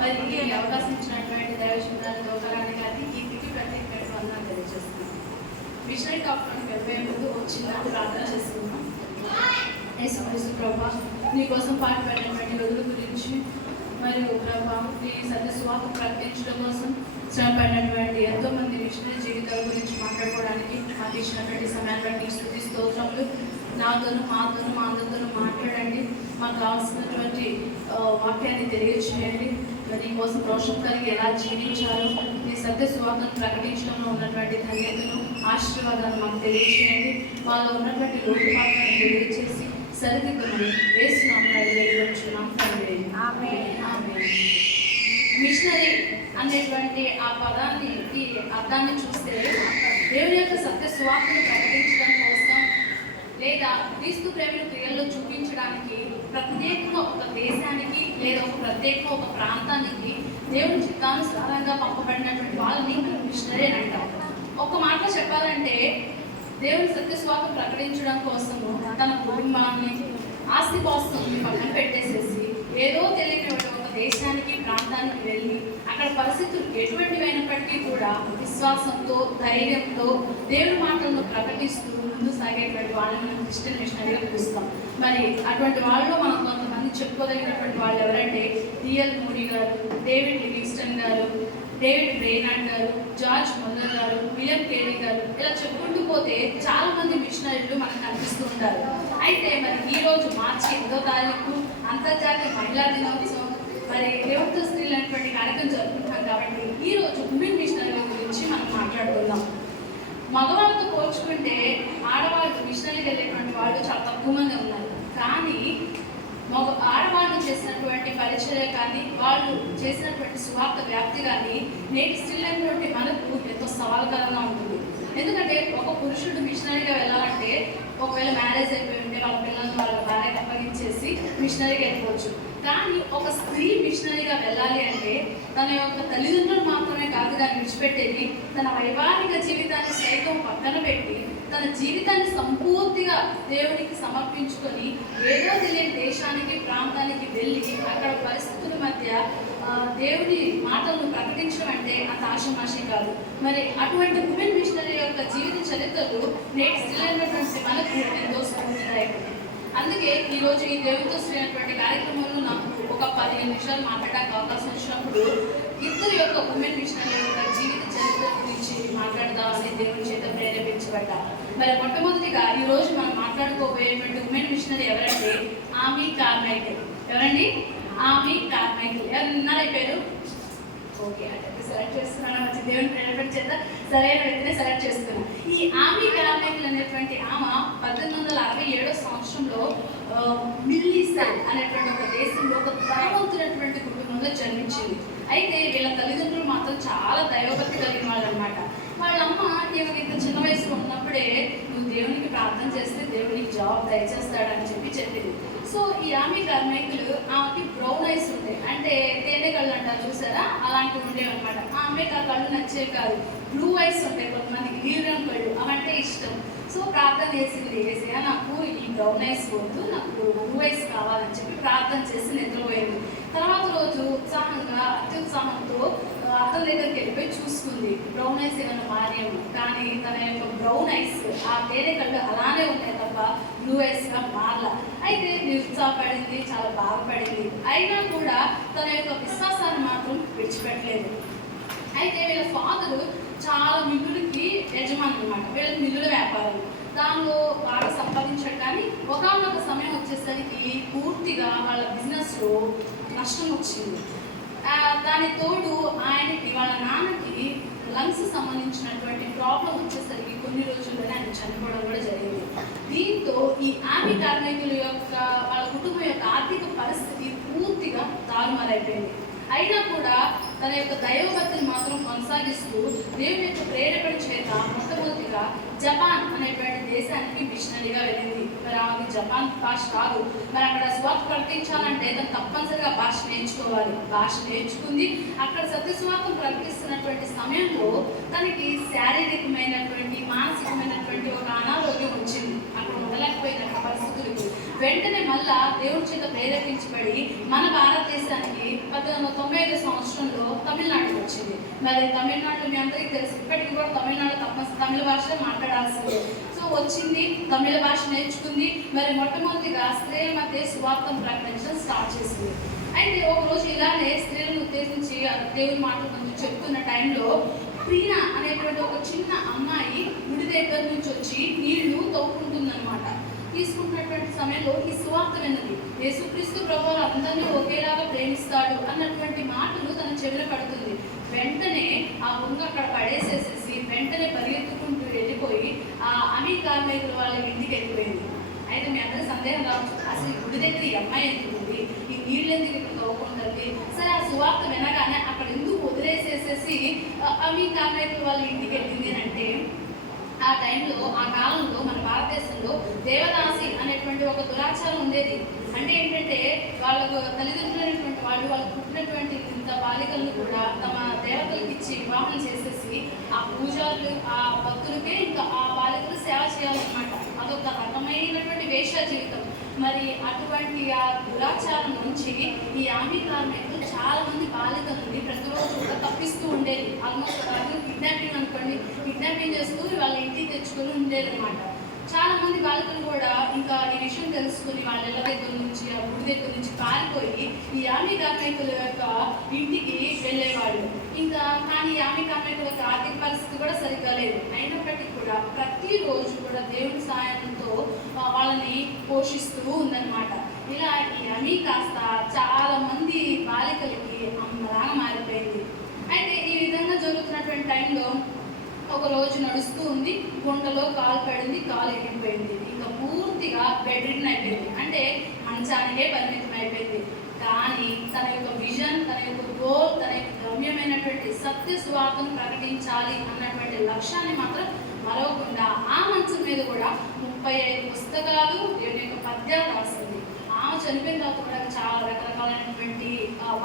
మరి ఈ అవకాశం ఇచ్చినటువంటి దైవజనురాలు దోకరాణి గారికి కీర్తికి ప్రత్యేకమైన వందనాలు తెలియజేస్తున్నాను. మిషనరీ టాక్లోకి వెళ్ళే ముందు ఒక చిన్న ప్రార్థన చేసుకున్నాం. యేసుక్రీస్తు ప్రభా, నీ కోసం పాటుపడినటువంటి రోజుల గురించి మరియు ప్రభా నీ సత్య సువార్త ప్రకటించడం కోసం శ్రమపడినటువంటి ఎంతోమంది మిషనరీ జీవితాల గురించి మాట్లాడుకోవడానికి మాకు ఇచ్చినటువంటి సమయాన్ని బట్టి స్తుతి స్తోత్రములు. నాతోనూ మాతోనూ మా అందరితోనూ మాట్లాడండి. మాకు కావాల్సినటువంటి వాక్యాన్ని తెలియజేయండి. నీ కోసం రోషం కలిగి ఎలా జీవించాలో నీ సత్య సువార్తను ప్రకటించడంలో ఉన్నటువంటి ధన్యతను ఆశీర్వాదాన్ని మాకు తెలియజేయండి. వాళ్ళు ఉన్నటువంటి లోటుపాట్లను తెలియజేసి సరిదిద్దమని వేస్తున్నాం. మిషనరీ అనేటువంటి ఆ పదానికి అర్థాన్ని చూస్తే దేవుని యొక్క సత్య సువార్తను ప్రకటించడం కోసం లేదా క్రీస్తు ప్రేమను క్రియల్లో చూపించడానికి ప్రత్యేకంగా ఒక దేశానికి లేదా ఒక ప్రత్యేకంగా ఒక ప్రాంతానికి దేవుని చిత్తానుసారంగా పంపబడినటువంటి వాళ్ళని మనం మిషనరీ అని అంటాం. ఒక మాట చెప్పాలంటే దేవుని సత్య సువార్త ప్రకటించడం కోసము తన కుటుంబాన్ని ఆస్తిపాస్తుల్ని పక్కన పెట్టేసేసి ఏదో తెలియనటువంటి ఒక దేశానికి ప్రాంతానికి వెళ్ళి అక్కడ పరిస్థితులు ఎటువంటివైనప్పటికీ కూడా విశ్వాసంతో ధైర్యంతో దేవుని మాటలను ప్రకటిస్తూ ముందు సాగేటువంటి వాళ్ళని మనం క్రిస్టియన్ మిషనరీగా పిలుస్తాం. మరి అటువంటి వాళ్ళు మనం కొంతమంది చెప్పుకోదగినటువంటి వాళ్ళు ఎవరంటే డిఎల్ మూడీ గారు, డేవిడ్ లివింగ్స్టన్ గారు, డేవిడ్ బ్రెయినార్డ్ గారు, జార్జ్ ముల్లర్ గారు, విలియం కేరీ గారు, ఇలా చెప్పుకుంటూ పోతే చాలా మంది మిషనరీలు మనకు కనిపిస్తూ ఉంటారు. అయితే మరి ఈరోజు మార్చి 8వ తారీఖు అంతర్జాతీయ మహిళా దినోత్సవం, మరి రేవత స్త్రీలు అనేటువంటి కార్యక్రమం జరుపుకుంటున్నాం. కాబట్టి ఈరోజు ఉమెన్ మిషనరీల గురించి మనం మాట్లాడుకుందాం. మగవాళ్ళతో పోల్చుకుంటే ఆడవాళ్ళు మిషనరీకి వెళ్ళేటువంటి వాళ్ళు చాలా తక్కువ మంది ఉన్నారు. కానీ ఆడవాళ్ళు చేసినటువంటి పరిచర్య కానీ వాళ్ళు చేసినటువంటి సువార్త వ్యాప్తి కానీ నేటి స్త్రీలైనటువంటి మనకు ఎంతో సవాల్కరంగా ఉంటుంది. ఎందుకంటే ఒక పురుషుడు మిషనరీగా వెళ్ళాలంటే ఒకవేళ మ్యారేజ్ అయిపోయి ఉంటే వాళ్ళ పిల్లల్ని వాళ్ళ భార్యకు అప్పగించేసి మిషనరీగా వెళ్ళిపోవచ్చు. కానీ ఒక స్త్రీ మిషనరీగా వెళ్ళాలి అంటే తన యొక్క తల్లిదండ్రులు మాత్రమే కాదుగా విడిచిపెట్టేది, తన వైవాహిక జీవితాన్ని సైతం పక్కన పెట్టి తన జీవితాన్ని సంపూర్తిగా దేవునికి సమర్పించుకొని ఏదో తెలియని దేశానికి ప్రాంతానికి వెళ్ళి అక్కడ పరిస్థితుల మధ్య దేవుని మాటలను ప్రకటించడం అంటే అంత ఆశమాషి కాదు. మరి అటువంటి ఉమెన్ మిషనరీ యొక్క జీవిత చరిత్రలు నేటి స్త్రీలైనటువంటి మనకు ఎంతో స్ఫూర్తిదాయకం. అందుకే ఈరోజు ఈ దేవునితో స్త్రీలైనటువంటి కార్యక్రమంలో నాకు ఒక 15 నిమిషాలు మాట్లాడడానికి అవకాశం వచ్చినప్పుడు ఇద్దరు యొక్క ఉమెన్ మిషనరీ యొక్క జీవిత చరిత్ర గురించి మాట్లాడదామని దేవుని చేత ప్రేరేపించబడ్డా. మరి మొట్టమొదటిగా ఈరోజు మనం మాట్లాడుకోబోయేటువంటి ఉమెన్ మిషనరీ ఎవరంటే ఆమీ కార్మైకేల్. ఎవరండి? ఆమీ కార్మైకేల్. ఎవరున్నారా పేరు? ఓకే, అంటే సెలెక్ట్ చేస్తున్నాను. మంచి దేవుని ప్రేరేపణ చేత సరైన వ్యక్తిని సెలెక్ట్ చేస్తున్నాను. ఈ ఆమీ కార్మైకేల్ అనేటువంటి ఆమె 1867వ సంవత్సరంలో మిల్లీసెల్ అనేటువంటి ఒక దేశంలో ఒక ధనవంతులైనటువంటి కుటుంబంలో జన్మించింది. అయితే వీళ్ళ తల్లిదండ్రులు మాత్రం చాలా దైవభక్తి కలిగిన వాళ్ళు అనమాట. వాళ్ళమ్మ ఈమెకి ఇంత చిన్న వయసులో ఉన్నప్పుడే నువ్వు దేవునికి ప్రార్థన చేస్తే దేవునికి జాబ్ దయచేస్తాడని చెప్పింది. సో ఈ ఆమీ కార్మైకేల్ ఆమెకి బ్రౌన్ ఐస్ ఉంటాయి, అంటే తేనె కళ్ళు అంటారు చూసారా, అలాంటివి ఉండేవి అనమాట. ఆమెకి ఆ కళ్ళు నచ్చేవి కాదు. బ్లూ ఐస్ ఉంటాయి కొంతమందికి, నీలం కళ్ళు, అవంటే ఇష్టం. సో ప్రార్థన చేసింది, ఏసయ్యా నాకు ఈ బ్రౌన్ ఐస్ వద్దు, నాకు బ్లూ ఐస్ కావాలని చెప్పి ప్రార్థన చేసి నిద్రపోయింది. తర్వాత రోజు అత్యుత్సాహంతో అతని దగ్గరికి వెళ్ళిపోయి చూసుకుంది బ్రౌన్ ఐస్ ఏమైనా మారేమో. కానీ తన యొక్క బ్రౌన్ ఐస్ ఆ తేనె కళ్ళు అలానే ఉంటాయి తప్ప బ్లూ ఐస్గా మారలా. అయితే నిరుత్సాహపడింది, చాలా బాధపడింది. అయినా కూడా తన యొక్క విశ్వాసాన్ని మాత్రం విడిచిపెట్టలేదు. అయితే వీళ్ళ ఫాదరు చాలా మిల్లులకి యజమాని అనమాట. వీళ్ళకి మిల్లుల వ్యాపారం, దానిలో బాగా సంపాదించాడు. కానీ ఒకనొక సమయం వచ్చేసరికి పూర్తిగా వాళ్ళ బిజినెస్లో నష్టం వచ్చింది. దాని తోడు ఆయనకి వాళ్ళ నాన్నకి లంగ్స్ సంబంధించినటువంటి ప్రాబ్లం వచ్చేసరికి కొన్ని రోజుల్లోనే ఆయన చనిపోవడం కూడా జరిగింది. దీంతో ఈ ఆమీ కార్మైకేల్ యొక్క వాళ్ళ కుటుంబం యొక్క ఆర్థిక పరిస్థితి పూర్తిగా తారుమారైపోయింది. అయినా కూడా తన యొక్క దైవభక్తిని మాత్రం కొనసాగిస్తూ దేవుని యొక్క ప్రేరేపణ చేత మొట్టమొదటిగా జపాన్ అనేటువంటి దేశానికి మిషనరీగా వెళ్ళింది. మరి ఆమెకి జపాన్ భాష రాదు. మరి అక్కడ సువార్త ప్రకటించాలంటే తను తప్పనిసరిగా భాష నేర్చుకోవాలి. భాష నేర్చుకుంది. అక్కడ సత్యసువార్తను ప్రకటిస్తున్నటువంటి సమయంలో తనకి శారీరకమైనటువంటి మానసికమైనటువంటి ఒక అనారోగ్యం వచ్చింది. అక్కడ ఉండలేకపోయిన పరిస్థితులకు వెంటనే మళ్ళా దేవుడి చేత ప్రేరేపించబడి మన భారతదేశానికి 1995 తమిళనాడుకి వచ్చింది. మరి తమిళనాడులో మీ అందరికీ తెలుసు, ఇప్పటికీ కూడా తమిళనాడు తమిళ భాష మాట్లాడాల్సిందే. సో వచ్చింది, తమిళ భాష నేర్చుకుంది. మరి మొట్టమొదటిగా స్త్రీల మధ్య సువార్తను ప్రకటించడం స్టార్ట్ చేసింది. అయితే ఒకరోజు ఇలానే స్త్రీలను ఉద్దేశించి దేవుని మాటలు కొంచెం చెప్తున్న టైంలో ప్రీనా అనేటువంటి ఒక చిన్న అమ్మాయి గుడి దగ్గర నుంచి వచ్చి నీళ్లు తవ్వుకుంటుందన్నమాట. తీసుకుంటున్నటువంటి సమయంలో ఈ సువార్త విన్నది. యేసుక్రీస్తు ప్రభువు అందరినీ ఒకేలాగా ప్రేమిస్తాడు అన్నటువంటి మాటలు తన చెవిన పడుతుంది. వెంటనే ఆ బొంగ అక్కడ పడేసేసేసి వెంటనే పరిగెత్తుకుంటూ వెళ్ళిపోయి ఆ అమీ కార్మికుల వాళ్ళ ఇంటికి వెళ్ళిపోయింది. అయితే మీ అందరి సందేహం రావచ్చు, అసలు గుడి దగ్గర ఈ అమ్మాయి ఎందుకు ఉంది, ఈ నీళ్ళు ఎందుకు ఇక్కడ తవ్వుకుంటుంది? సరే, ఆ సువార్త వినగానే అక్కడ ఎందుకు వదిలేసేసేసి అమీ కార్మికుల వాళ్ళ ఇంటికి వెళ్ళింది అంటే, ఆ టైంలో ఆ కాలంలో మన భారతదేశంలో దేవదాసి అనేటువంటి ఒక దురాచారం ఉండేది. అంటే ఏంటంటే వాళ్ళకు తల్లిదండ్రులైనటువంటి వాళ్ళకు పుట్టినటువంటి ఇంత బాలికలను కూడా తమ దేవతలకు ఇచ్చి వివాహం చేసేసి ఆ పూజారులు ఆ భక్తులకే ఇంకా ఆ బాలికలు సేవ చేయాలన్నమాట. అదొక రకమైనటువంటి వేష జీవితం. మరి అటువంటి ఆ దురాచారం నుంచి ఈ ఆమె కార్మికులు చాలా మంది బాలికలని ప్రతిరోజు కూడా తప్పిస్తూ ఉండేది. ఆల్మోస్ట్ కిడ్నాపింగ్ అనుకోండి, కిడ్నాపింగ్ చేస్తూ వాళ్ళ ఇంటికి తెచ్చుకొని ఉండేది అనమాట. చాలా మంది బాలికలు కూడా ఇంకా ఈ విషయం తెలుసుకుని వాళ్ళ ఇళ్ళ దగ్గర నుంచి ఆ గుడి దగ్గర నుంచి పారిపోయి ఈ ఆమె కార్మికుల యొక్క ఇంటికి వెళ్ళేవాళ్ళు. ఇంకా కానీ ఈ ఆమె కార్మికుల యొక్క ఆర్థిక పరిస్థితి కూడా సరిగ్గా లేదు. అయినప్పటికీ కూడా ప్రతిరోజు కూడా దేవుని సాయంతో వాళ్ళని పోషిస్తూ ఉందన్నమాట. ఇలా ఈ ఆమె కాస్త చాలా మంది బాలికలకి అమ్మలాగా మారిపోయింది. అయితే ఈ విధంగా జరుగుతున్నటువంటి టైంలో ఒక రోజు నడుస్తూ ఉంది, గుంటలో కాలు పడింది, కాలు ఎగిరిపోయింది. ఇంకా పూర్తిగా బెడ్ రిడన్ అయిపోయింది, అంటే మంచానికే పరిమితం అయిపోయింది. కానీ తన యొక్క విజన్, తన యొక్క గోల్, తన యొక్క గమ్యమైనటువంటి సత్య సువార్తను ప్రకటించాలి అన్నటువంటి లక్ష్యాన్ని మాత్రం మరవకుండా ఆ మంచం మీద కూడా 35 పుస్తకాలు, దేవుని యొక్క పద్యాలు రాసింది. ఆమె చనిపోయిన తర్వాత కూడా చాలా రకరకాలైనటువంటి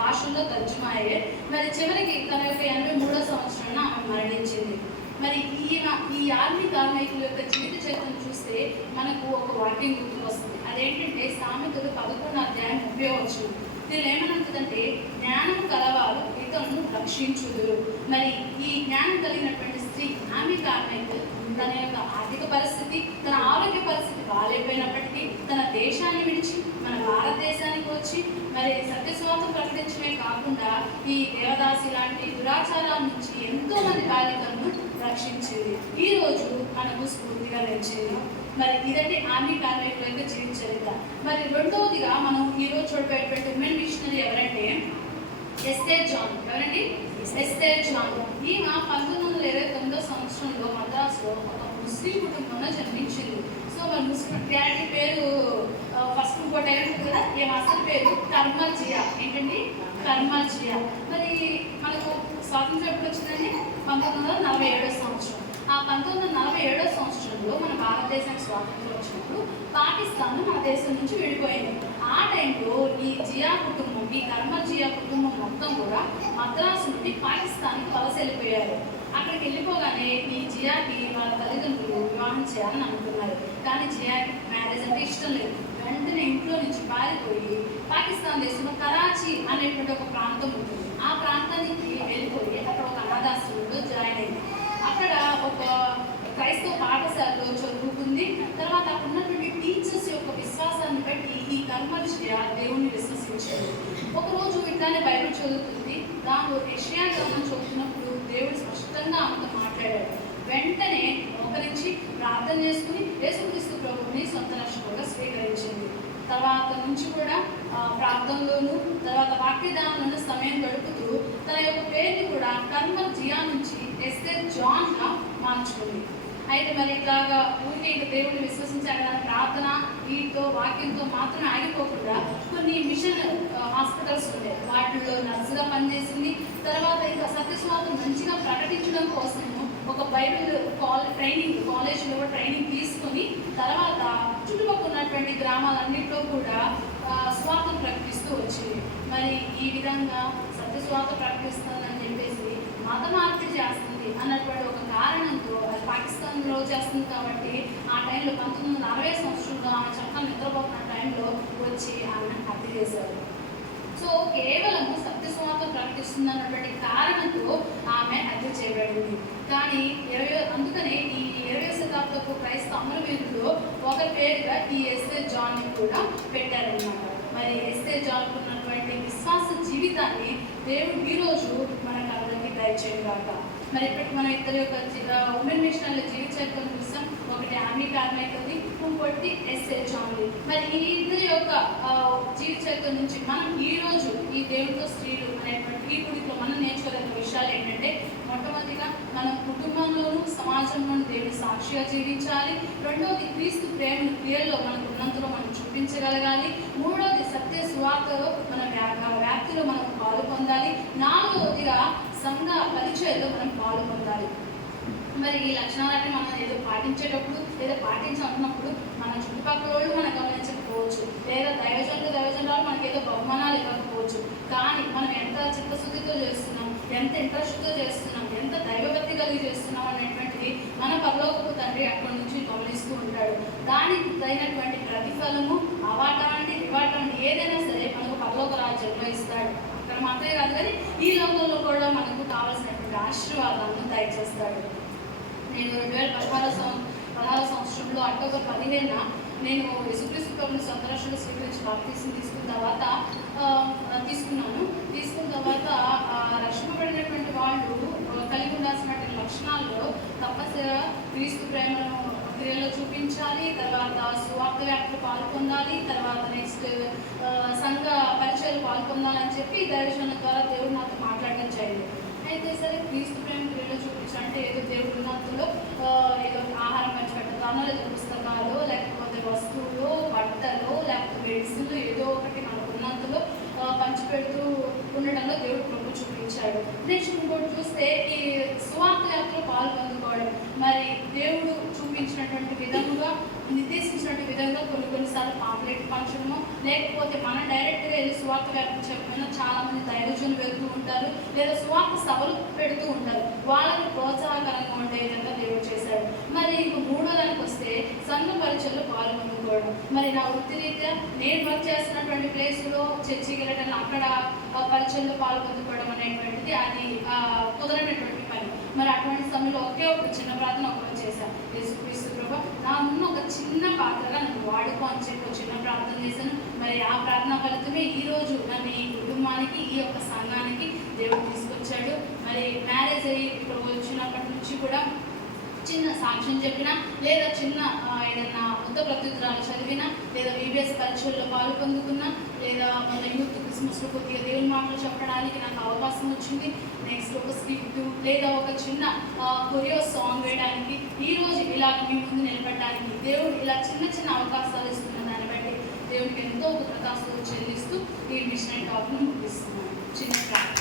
భాషల్లో తర్జుమా అయ్యాయి. మరి చివరికి తన యొక్క 83వ సంవత్సరాన్ని ఆమె మరణించింది. మరి ఈ ఆర్మీ కార్మికుల యొక్క జీవిత చరిత్రను చూస్తే మనకు ఒక వాక్యం గుర్తుకు వస్తుంది. అదేంటంటే సామెతలు 11:30. దీనిలో ఏమనంటుందంటే, జ్ఞానం కలవారు ఇతరులను రక్షించుదురు. మరి ఈ జ్ఞానం కలిగినటువంటి స్త్రీ ఆమె కార్మికులు తన యొక్క ఆర్థిక పరిస్థితి, తన ఆరోగ్య పరిస్థితి బాగాలేకపోయినప్పటికీ తన దేశాన్ని విడిచి మన భారతదేశానికి వచ్చి మరి సత్యస్వార్థం ప్రకటించడమే కాకుండా ఈ దేవదాసి లాంటి దురాచారాల నుంచి ఎంతో మంది బాలికలను రక్షించింది. ఈ రోజు మనకు స్ఫూర్తిగా నిలిచింది. మరి ఇదంటే ఆర్మీ కార్మికుల యొక్క జీవిత చరిత్ర. మరి రెండవదిగా మనం ఈరోజు చూడబోయేటువంటి ఉమెన్ మిషనరీ ఎవరంటే ఎస్తేర్ జాన్. ఎవరండి? ఎస్తేర్ జాన్. ఈమె 1929వ సంవత్సరంలో మద్రాసులో ఒక ముస్లిం కుటుంబంలో జన్మించింది. సో మరి ముస్లిం డాడీ పేరు ఫస్ట్ ఇంకోటి ఏమిటి కదా, ఈమె అసలు పేరు కర్మల్ జియా. ఏంటండి? కర్మల్ జియా. మరి మనకు స్వాతంత్రం ఎప్పుడు వచ్చిందండి? 1947వ సంవత్సరం. ఆ 1947వ సంవత్సరంలో మన భారతదేశానికి స్వాతంత్రం వచ్చినప్పుడు పాకిస్తాన్ మన దేశం నుంచి విడిపోయింది. ఆ టైంలో ఈ జియా కుటుంబం, ఈ కర్మల్ జియా కుటుంబం మొత్తం కూడా మద్రాసు నుండి పాకిస్తాన్కి వలస వెళ్ళిపోయారు. అక్కడికి వెళ్ళిపోగానే ఈ జియాకి వాళ్ళ తల్లిదండ్రులు వివాహం చేయాలని అనుకున్నారు. కానీ జియాకి మ్యారేజ్ అంటే ఇష్టం లేదు. వెంటనే ఇంట్లో నుంచి పారిపోయి పాకిస్తాన్ దేశంలో కరాచీ అనేటువంటి ఒక ప్రాంతం ఉంటుంది. ఆ ప్రాంతానికి వెళ్ళిపోయి అక్కడ ఒక అనాథాశ్రమంలో జాయిన్ అయింది. అక్కడ ఒక క్రైస్తవ పాఠశాలలో చదువుకుంది. తర్వాత అక్కడ ఉన్నటువంటి టీచర్స్ యొక్క విశ్వాసాన్ని బట్టి ఈ కర్మల్ జియా దేవుణ్ణి విశ్వసించారు. ఒకరోజు ఇట్లానే బైబిల్ చదువుతుంది. దానిలో యెషయా గ్రంథం చదువుతున్నప్పుడు దేవుడు స్పష్టంగా ఆమెతో మాట్లాడాడు. వెంటనే మోకరించి ప్రార్థన చేసుకుని యేసుక్రీస్తు ప్రభువుని సొంత రక్షకుడుగా స్వీకరించింది. తర్వాత నుంచి కూడా ప్రార్థనలోను తర్వాత వాక్యదానంలోనూ సమయం గడుపుతూ తన యొక్క పేరుని కూడా కర్మల్ జియా నుంచి ఎస్తేర్ జాన్గా మార్చుకుంది. అయితే మరి ఇట్లాగా ఊరికే ఇక దేవుడిని విశ్వసించారు కదా, ప్రార్థన వీటితో వాక్యంతో మాత్రమే ఆగిపోకుండా కొన్ని మిషన్ హాస్పిటల్స్ ఉంటాయి, వాటిల్లో నర్సుగా పనిచేసింది. తర్వాత ఇంకా సత్యస్వార్థం మంచిగా ప్రకటించడం కోసం ఒక బైబిల్ కాలేజీలో ట్రైనింగ్ తీసుకొని తర్వాత చుట్టుపక్కల ఉన్నటువంటి గ్రామాలన్నింటిలో కూడా స్వార్థం ప్రకటిస్తూ వచ్చింది. మరి ఈ విధంగా సత్యస్వార్థం ప్రకటిస్తుందని చెప్పేసి మత మార్పిడి చేస్తుంది అన్నటువంటి ఒక కారణంతో, అది పాకిస్తాన్లో చేస్తుంది కాబట్టి ఆ టైంలో 1960 సంవత్సరంలో ఆమె చక్కగా నిద్రపోతున్న టైంలో వచ్చి ఆమెను హత్య చేశారు. సో కేవలము సత్యస్వార్థం ప్రకటిస్తుంది అన్నటువంటి కారణంతో ఆమె హత్య చేయబడింది. కానీ అందుకనే ఈ 20వ శతాబ్దపు క్రైస్తవ అమరవీరుల్లో ఒక పేరుగా ఈ ఎస్ఏ జాన్ని కూడా పెట్టారన్నమాట. మరి ఎస్ఏ జాన్కు ఉన్నటువంటి విశ్వాస జీవితాన్ని దేవుడు ఈరోజు మనకు అందరికీ దయచేయగాక. మరి ఇప్పటికి మనం ఇద్దరి యొక్క ఉమెన్ మిషనర్ల జీవిత చరిత్రను చూసాం. ఒకటి ఆమీ కార్మైకల్ది, ఇంకోటి ఎస్ఏ జాన్ది. మరి ఈ ఇద్దరి యొక్క జీవిత చరిత్ర నుంచి మనం ఈరోజు ఈ దేవుడితో స్త్రీలు అనేటువంటి ఈ గుడిలో మనం నేర్చుకోగలిగిన విషయాలు ఏంటంటే, మొట్టమొదటిగా మనం కుటుంబంలోనూ సమాజంలోనూ దేవుని సాక్షిగా జీవించాలి. రెండవది క్రీస్తు ప్రేమను క్రియల్లో మనకు ఉన్నంతలో మనం చూపించగలగాలి. మూడవది సత్య సువార్తలో మన వ్యాప్తిలో మనం పాలు పొందాలి. నాలుగవదిగా సంఘ పరిచయంలో మనం పాలు పొందాలి. మరి ఈ లక్షణాలన్నీ మనం ఏదో పాటించేటప్పుడు లేదా పాటించాలన్నప్పుడు మన చుట్టుపక్కల వాళ్ళు మనం గమనించకపోవచ్చు, లేదా దైవజనురాలు మనకి ఏదో బహుమానాలు ఇవ్వకపోవచ్చు. కానీ మనం ఎంత చిత్తశుద్ధితో చేస్తున్నాం, ఎంత ఇంట్రెస్ట్తో చేస్తున్నాం, ఎంత దైవభక్తి కలిగి చేస్తున్నాం అనేటువంటిది మన పరలోకపు తండ్రి అక్కడి నుంచి గమనిస్తూ ఉంటాడు. దానికి తగినటువంటి ప్రతిఫలము అవాటాన్ని రివాటాన్ని ఏదైనా సరే మనకు పరలోక రాజ్యంలో ఇస్తాడు. అక్కడ మాత్రమే కాదు కానీ ఈ లోకంలో కూడా మనకు కావాల్సినటువంటి ఆశీర్వాదాలను దయచేస్తాడు. నేను 2016 సంవత్సరంలో అక్టోబర్ 15న నేను యేసుక్రీస్తు ప్రభువుని సొంత రక్షణ స్వీకరించి బాప్తీసం తీసుకున్న తర్వాత రక్షింపబడినటువంటి వాళ్ళు కలిగి ఉండాల్సినటువంటి లక్షణాల్లో తప్పనిసరిగా క్రీస్తు ప్రేమను క్రియలో చూపించాలి, తర్వాత సువార్త వ్యాప్తిలో పాల్పొందాలి, తర్వాత నెక్స్ట్ సంఘ పరిచయాలు పాల్పొందాలని చెప్పి దైవజనుల ద్వారా దేవుడు నాతో మాట్లాడడం జరిగింది. అయితే సరే క్రీస్తు ప్రేమ క్రియలో చూపించాలంటే ఏదో దేవుడు ఉన్నంతలో ఏదో ఆహారం పంచిపెట్టడానో, లేదా పుస్తకాలు, లేకపోతే వస్తువులు, బట్టలు, లేకపోతే మెడిసిన్లు ఏదో ఒకటి మనకు ఉన్నంతలో పంచిపెడుతూ ఉండడంలో దేవుడు ప్రభు చూపించాడు. నెక్స్ట్ ఇంకోటి చూస్తే ఈ సువార్త యాత్రలో పాల్పొందుకోవడం. మరి దేవుడు చూపించినటువంటి విధంగా, నిర్దేశించినటువంటి విధంగా కొన్నిసార్లు పాంప్లెట్ పంచడము, లేకపోతే మనం డైరెక్ట్గా వెళ్ళి సువార్త వ్యాప్తి చెప్పిన చాలామంది దైవజనులు వెళ్తూ ఉంటారు, లేదా సువార్త సభలు పెడుతూ ఉంటారు. వాళ్ళకి ప్రోత్సాహకరంగా ఉండే విధంగా దేవుడు చేశాడు. మరి ఇంక మూడోదానికి వస్తే సంఘ పరిచయంలో పాల్పొందుకోవడం. మరి నా వృత్తిరీత్యా నేను వర్క్ చేస్తున్నటువంటి ప్లేస్లో చర్చికి వెళ్ళడం, అక్కడ పరిచయంలో పాల్పొందుకోవడం అనేటువంటిది అది కుదరనటువంటి పని. మరి అటువంటి సమయంలో ఒకే ఒక చిన్న ప్రార్థన ఒకరోజు చేశాను. యేసుక్రీస్తు ప్రభువా, నా ఉన్న ఒక చిన్న పాత్రగా నన్ను వాడుకో అని చెప్పి ఒక చిన్న ప్రార్థన చేశాను. మరి ఆ ప్రార్థన ఫలితమే ఈరోజు నన్ను ఈ కుటుంబానికి, ఈ యొక్క సంఘానికి దేవుడు తీసుకొచ్చాడు. మరి మ్యారేజ్ అయ్యి ఇప్పుడు వచ్చినప్పటి నుంచి కూడా చిన్న సాక్ష్యం చెప్పినా, లేదా చిన్న ఏదైనా ఉత్త ప్రత్యుత్తరాలు చదివినా, లేదా VBS పరీక్షల్లో పాల్పొందుకున్నా, లేదా మన యూత్ క్రిస్మస్లో కొద్దిగా దేవుని మాటలు చెప్పడానికి నాకు అవకాశం వచ్చింది. నెక్స్ట్ ఒక స్క్రిప్ట్ లేదా ఒక చిన్న కొరియో సాంగ్ వేయడానికి, ఈరోజు ఇలా మీ ముందు నిలబడడానికి దేవుడు ఇలా చిన్న చిన్న అవకాశాలు ఇస్తున్న దాన్ని బట్టి దేవుడికి ఎంతో కృతజ్ఞతలు చెల్లిస్తూ ఈ మిషనరీ టాక్ను ముగిస్తున్నాను. చిన్న ప్రార్థన.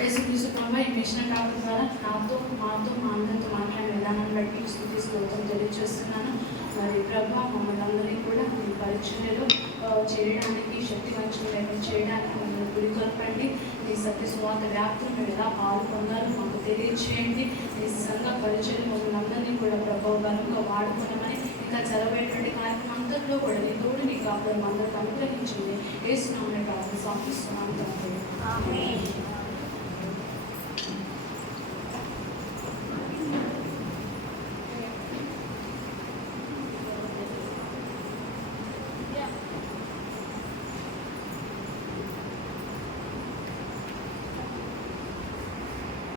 యేసుక్రీస్తు ప్రభువా, ఈ మిషనరీ టాక్ ద్వారా మాతో మా అందరితో మాట్లాడిన విధానాన్ని బట్టి స్తుతి స్తోత్రం తెలియజేస్తున్నాను. మరి ప్రభువా, మమ్మల్ని అందరినీ కూడా మీ పరిచర్యలో చేయడానికి, శక్తివంచన చేయడానికి మమ్మల్ని గురికొల్పండి. మీ సత్య సువార్త వ్యాప్తిని మేము ఎలా పాల్పొందాలో మాకు తెలియచేయండి. మీ సంఘ పరిచయం మమ్మల్ని అందరినీ కూడా ప్రభావకరంగా వాడుకోనమని, ఇంకా జరగబోయేటువంటి కార్యక్రమం అంతట్లో కూడా నీ తోడు, నీ కాపుదలను అందరికీ అనుగ్రహించింది. యేసు నామమున ప్రార్థన సమర్పిస్తున్నాను తండ్రి. ఆమేన్.